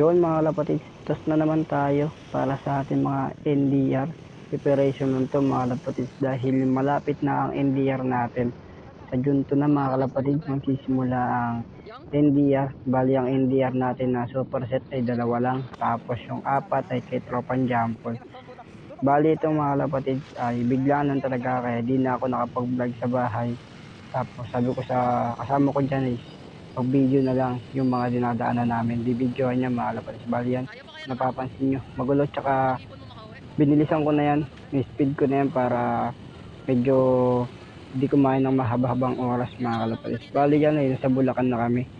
Yun mga kapatid, tos na naman tayo para sa ating mga NDR preparation nito mga kapatid, dahil malapit na ang NDR natin. Sa Junto na mga kalapatid, magsisimula ang NDR. Bali ang NDR natin na superset ay 2 lang, tapos yung 4 ay kay Tropang Jampol. Bali itong mga kalapatid ay biglaan lang talaga, kaya di na ako nakapag-vlog sa bahay. Tapos sabi ko sa kasama ko dyan is pag-video na lang yung mga dinadaanan namin. Di-videoan niya mga kalapatid. Bali yan, napapansin nyo, magulo, tsaka binilisan ko na yan, yung speed ko na yan para medyo hindi kumain ng mahaba-habang oras mga kalapatid. Bali yan ay nasa Bulacan na kami.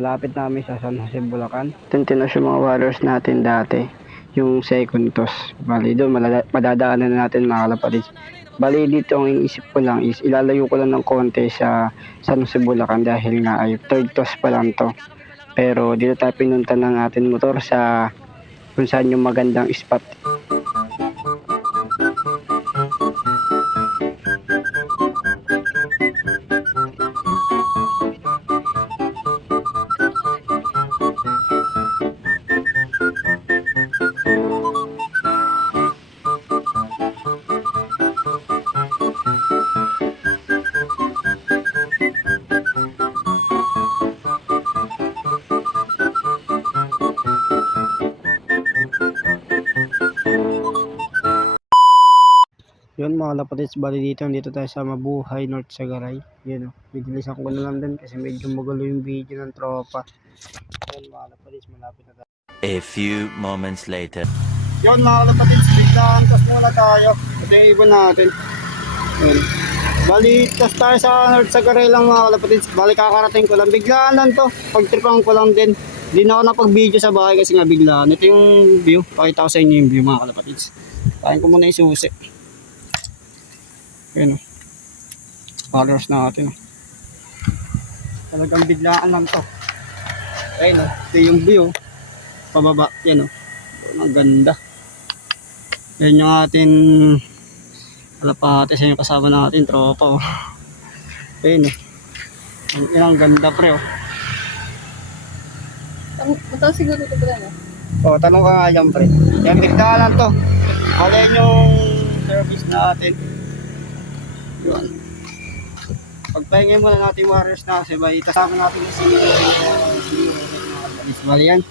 Malapit namin sa San Jose, Bulacan. Tintinos yung mga warriors natin dati, yung second toss. Bali doon madadaanan na natin mga kalapatid. Bali dito ang iniisip ko lang is ilalayo ko lang ng konti sa San Jose, Bulacan, dahil nga ay third toss pa lang to. Pero dito tayo pinunta ng ating motor sa kung saan yung magandang spot. Yun mga kapatid, bali dito tayo sa Mabuhay North Sagaray. Yun o, bidilisan ko na lang din kasi medyo magulo yung video ng tropa. Yun mga kapatid, malapit na tayo. A few moments later. Yun mga kapatid, biglaan tas muna tayo. Ito yung ibon natin. Yun. Bali, tas tayo sa North Sagaray lang mga kapatid. Bali kakarating ko lang, biglaan lang to. Pagtripan ko lang din. Hindi na ako napag-video sa bahay kasi nga biglaan. Ito yung view, pakita ko sa inyo yung view mga kapatid. Kain ko muna yung susi. Yun o, followers natin o. Talagang biglaan lang to. Ayun o, ito yung view pababa, yan o, ang ganda. Yan yung ating kalapate sa yung kasama natin tropa o. Ayun o, ang ganda pre o. Punta siguro ito ba na? O, tanong ka nga dyan pre. Yan, biglaan lang to. Wala yung service natin. Yun. Pagpahingin muna natin warriors na kasi ba itasama natin yung bali yan.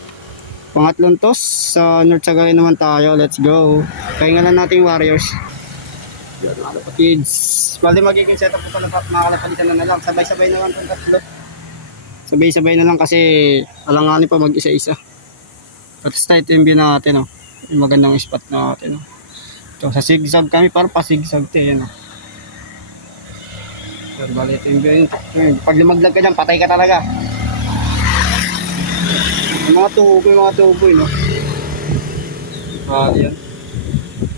Pangatlong toss sa North Sagaray naman tayo. Let's go. Pahinga lang natin yung warriors. Yun mga kapatids. Bali magiging setup ko pala mga kalapalitan na lang. Sabay-sabay na lang itong tatlo. Sabay-sabay na lang kasi alanganin pa mag-isa-isa. Tapos tayo yung view natin. Oh. Yung magandang spot natin. Oh. So, sa zigzag kami, parang pa-zigzag tayo. Oh. Pero bali ito yung view. Pag lumaglag ka dyan, patay ka talaga. Yung mga tuboy, no? Bali yan.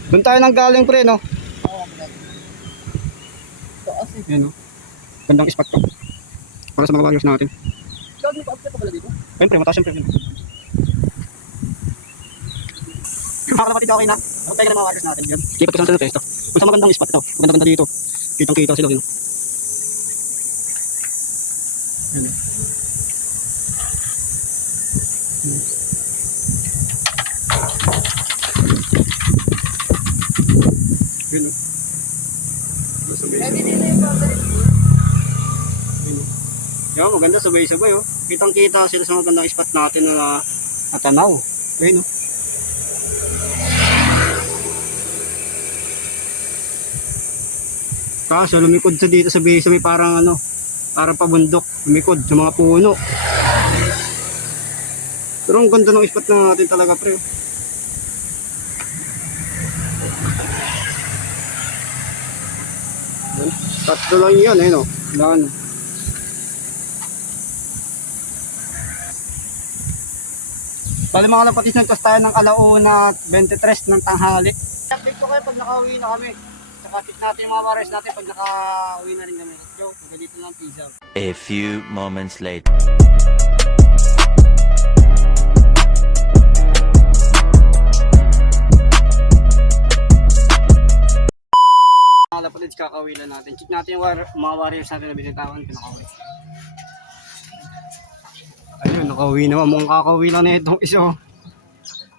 Doon tayo nang galing pre, no? Yan, no? Gandang spot to. Para sa mga warriors natin. Gagawin pa upset pa pala dito? Ayun pre, mataas yung pre. Makakalapatid okay na. Ano tayo ka ng mga warriors natin? Yan. Lipat ko sa pesto. Kung sa magandang spot to. Maganda dito. Kitang-kita sila, yun. Yan. Yun. Ready din na yung battery. Yan, maganda sabay-sabay oh. Kitang-kita sila sa magandang spot natin na natanaw. Ayun oh. Kaso lumikod sa dito sa base may parang ano, parang pabundok, lumikod sa mga puno. Pero ang ganda ng spot natin talaga pre. Tatlo lang yan eh no. Yan. Bali mga kapatid, nagtas tayo ng 1:23 ng tanghali. Update ko kayo pag nakauwi na kami. Saka tip natin yung mga warriors natin pag nakauwi na rin kami. Let's go. Dito lang pizza. A few moments later. Mga kapatid, kakauwi na natin. Check natin yung mga warriors natin na binitawan. Pinakauwi. Ayun, nakauwi naman. Mukhang kakauwi lang na itong isa.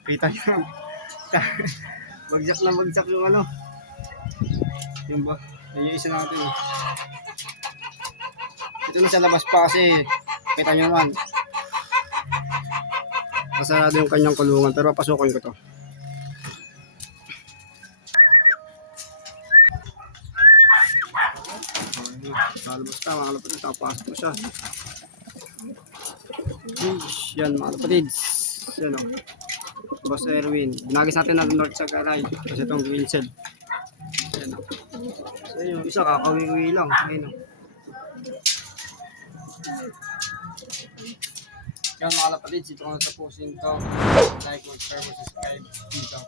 Kita nyo. Bagsak na bagsak yung ano. Yung ba? Yung isa natin. Ito na sa labas pa kasi kita nyo naman. Masarado yung kanyang kulungan pero papasukin ko to. Sa labas na mga kalapatids, nakapasok ko siya. Yan mga kalapatids. Yan o. Boss Erwin. Binagis natin na north sa garay. Kasi itong green cell. Yan o. So yung isa kakawiwi lang. Ayun o. Yan mga kalapatids, ito ko na tapusin to. Like, share, subscribe. Dito.